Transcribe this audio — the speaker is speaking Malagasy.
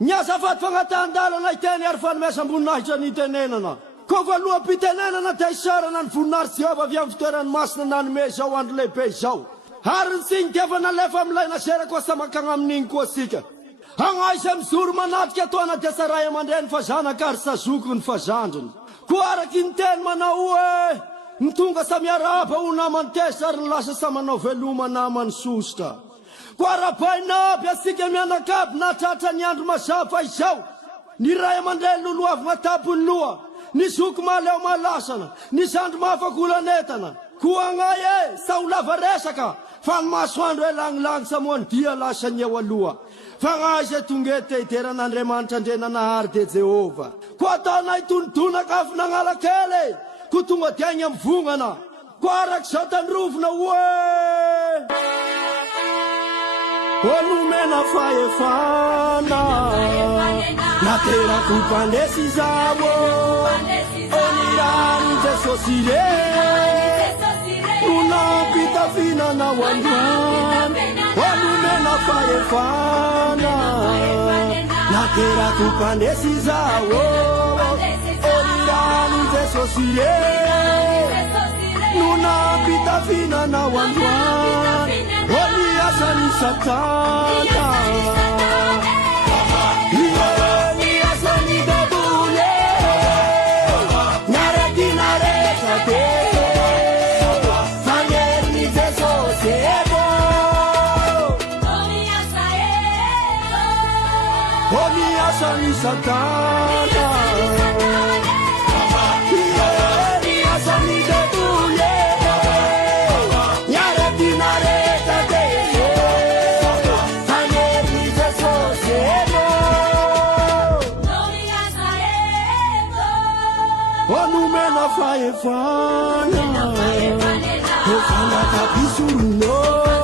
Niazafady fagnatandalana iteny ary fanomesa-boninahitra ny tenenana. Ko voaloham-pitenenana dia isarana ny voninahitsy Jehovah avy amin'ny fitoerany masina nanome izao andro lehibe izao. Ary ny tsingy nalefa amin'ilay naserako asamakagna amin'iny koa sika. Hagnaisa mizoro manatrika atoana dia saray aman-dreny fa zanaka ary sazoko ny fazandriny. Ko araky ny teny manao hoe ny tonga samiaraba ho namany tesa ary ny lasa samanao veloma namany sosotra. Ko arabaina aby asika mianakavy natratra ny andro mazava fa izao. Ny ray aman-dreny loloavina tapony loha, ny zoko maleo malasana, ny zandro mahafakolanetana. Ko agnay sa ho lava resaka fa ny masoandro elangilany samoany dia lasa ny eo aloha. Fa ngay izay tonga eto iteran'Andriamanitra ndrenanahary de Jehova. Ko ataonay tonodonaka avy nagnala kely, ko tonga dia agny amin'ny vongana. Ko arak'izao tandrovina hoe olomena fahefana naterako mpandesy izao onirany Jesosy re unampitafinana wandwani olomena fahefana naterako mpandesy izao onirany Jesosy re unampitafinana wandwani Niasani satana niasani debule nareti naretate fanyerni Jesosy ego niasani satana niasani debule nareti naretate Onumena faefana, ofana kabisuruno.